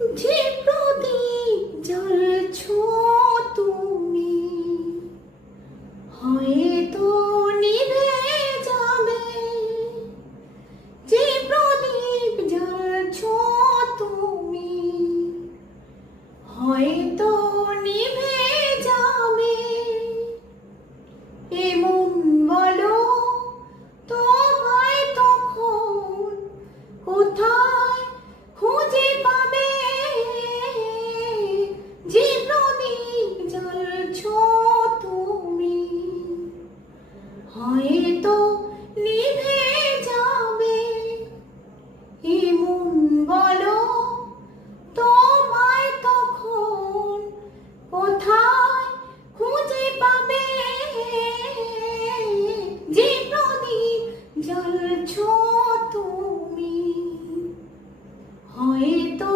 যে প্রদীপ জ্বলছো তুমি হয়তো নিভে যাবে। যে প্রদীপ জ্বলছো তুমি হয়তো নিভে যাবে। এমন বলো তোমায় তখন কোথায় খুঁজে পাবে। যে প্রদীপ জ্বলছো তুমি হয়তো নিভে যাবে। এমন বলো তোমায় তখন কোথায় খুঁজে পাবে। যে প্রদীপ জ্বলছো তুমি হয়তো